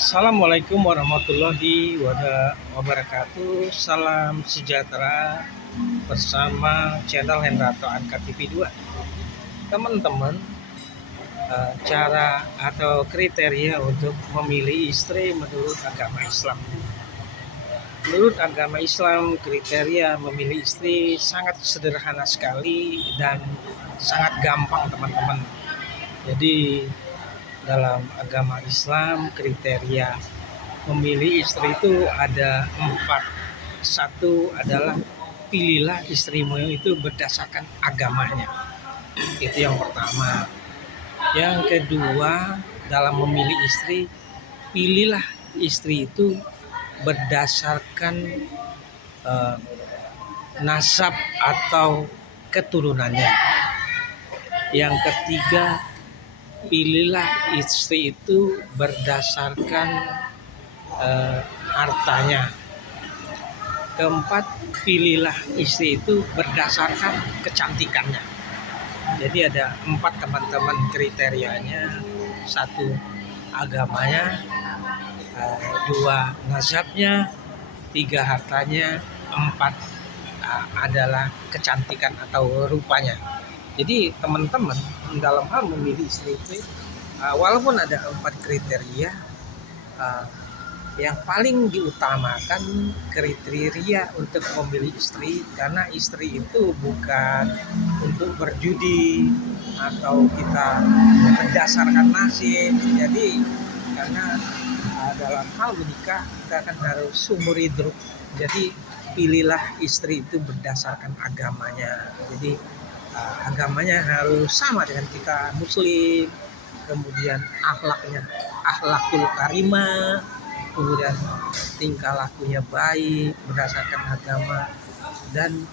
Assalamualaikum warahmatullahi wabarakatuh. Salam sejahtera bersama channel Hendrato Anka TV 2. Teman-teman, cara atau kriteria untuk memilih istri menurut agama Islam. Menurut agama Islam, kriteria memilih istri sangat sederhana sekali dan sangat gampang, teman-teman. Jadi dalam agama Islam, kriteria memilih istri itu ada 4. Satu adalah pilihlah istrimu itu berdasarkan agamanya. Itu yang pertama. Yang kedua, dalam memilih istri, pilihlah istri itu berdasarkan nasab atau keturunannya. Yang ketiga, pilihlah istri itu berdasarkan hartanya. Keempat, pilihlah istri itu berdasarkan kecantikannya. Jadi ada 4, teman-teman, kriterianya. 1, agamanya. 2, nasabnya. 3, hartanya. 4, adalah kecantikan atau rupanya. Jadi teman-teman, dalam hal memilih istri itu, walaupun ada 4 kriteria, yang paling diutamakan kriteria untuk memilih istri, karena istri itu bukan untuk berjudi atau kita berdasarkan nasib. Jadi karena dalam hal menikah kita akan harus seumur hidup. Jadi pilihlah istri itu berdasarkan agamanya. Jadi agamanya harus sama dengan kita, muslim. Kemudian akhlaknya akhlakul karimah, kemudian tingkah lakunya baik berdasarkan agama, dan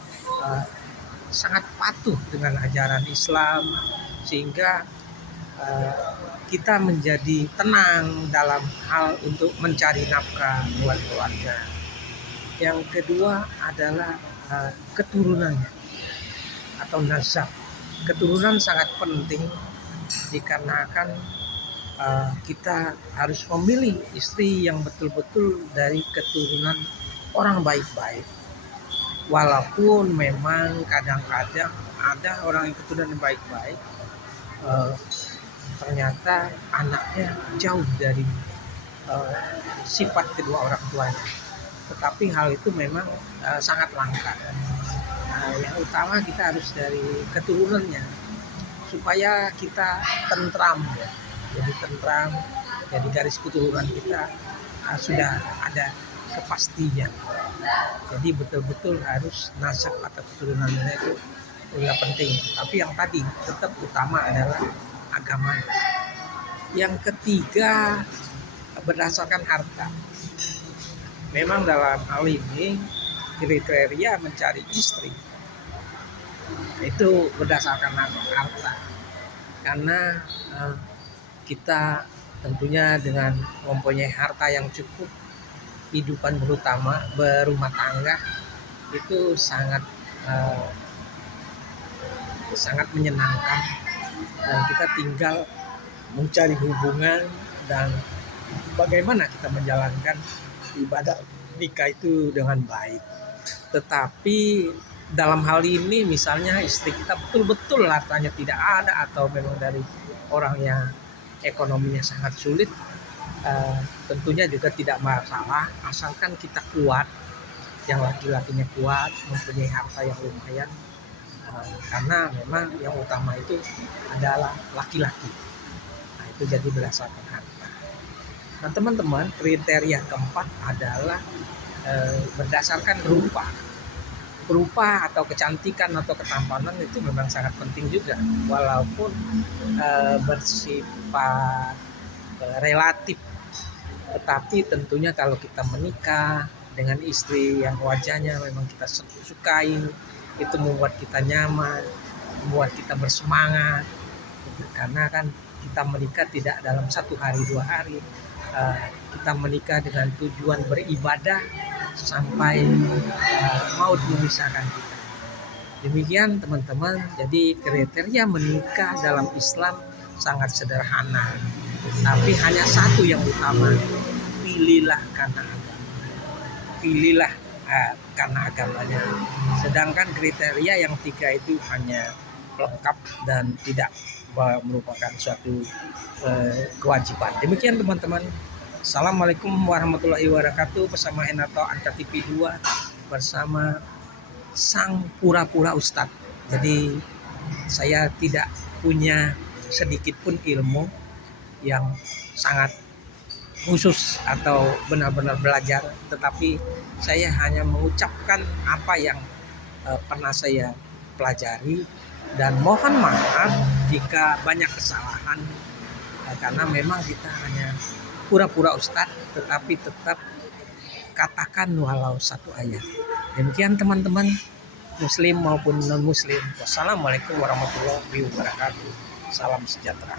sangat patuh dengan ajaran Islam, sehingga kita menjadi tenang dalam hal untuk mencari nafkah buat keluarga. Yang kedua adalah keturunannya atau nasab. Keturunan sangat penting dikarenakan kita harus memilih istri yang betul-betul dari keturunan orang baik-baik. Walaupun memang kadang-kadang ada orang yang keturunan baik-baik, ternyata anaknya jauh dari sifat kedua orang tuanya. Tetapi hal itu memang sangat langka. Yang utama kita harus dari keturunannya, supaya kita tentram, ya. Jadi tentram, jadi garis keturunan kita sudah ada kepastian. Jadi betul-betul harus nasab atau keturunannya itu sudah penting. Tapi yang tadi tetap utama adalah agamanya. Yang ketiga, berdasarkan harta. Memang dalam hal ini kriteria mencari istri itu berdasarkan harta, karena kita tentunya dengan mempunyai harta yang cukup, kehidupan berumah tangga itu sangat menyenangkan, dan kita tinggal mencari hubungan dan bagaimana kita menjalankan ibadah nikah itu dengan baik. Tetapi dalam hal ini misalnya istri kita betul-betul hartanya tidak ada, atau memang dari orang yang ekonominya sangat sulit, tentunya juga tidak masalah, asalkan kita kuat, yang laki-lakinya kuat, mempunyai harta yang lumayan, karena memang yang utama itu adalah laki-laki. Nah, itu jadi berdasarkan harta. Nah teman-teman, kriteria keempat adalah berdasarkan rupa atau kecantikan atau ketampanan. Itu memang sangat penting juga, walaupun bersifat relatif. Tetapi tentunya kalau kita menikah dengan istri yang wajahnya memang kita sukai, itu membuat kita nyaman, membuat kita bersemangat. Karena kan kita menikah tidak dalam 1 hari 2 hari, kita menikah dengan tujuan beribadah sampai maut memisahkan kita. Demikian teman-teman, jadi kriteria menikah dalam Islam sangat sederhana, tapi hanya satu yang utama, pilihlah karena agama, pilihlah karena agamanya. Sedangkan kriteria yang 3 itu hanya lengkap dan tidak merupakan suatu kewajiban. Demikian teman-teman. Assalamualaikum warahmatullahi wabarakatuh. Bersama Henato Angka TV 2 bersama sang pura-pura ustadz. Jadi saya tidak punya sedikit pun ilmu yang sangat khusus atau benar-benar belajar, tetapi saya hanya mengucapkan apa yang pernah saya pelajari, dan mohon maaf jika banyak kesalahan karena memang kita hanya pura-pura ustadz, tetapi tetap katakan walau satu ayat. Demikian teman-teman, muslim maupun non muslim. Wassalamualaikum warahmatullahi wabarakatuh. Salam sejahtera.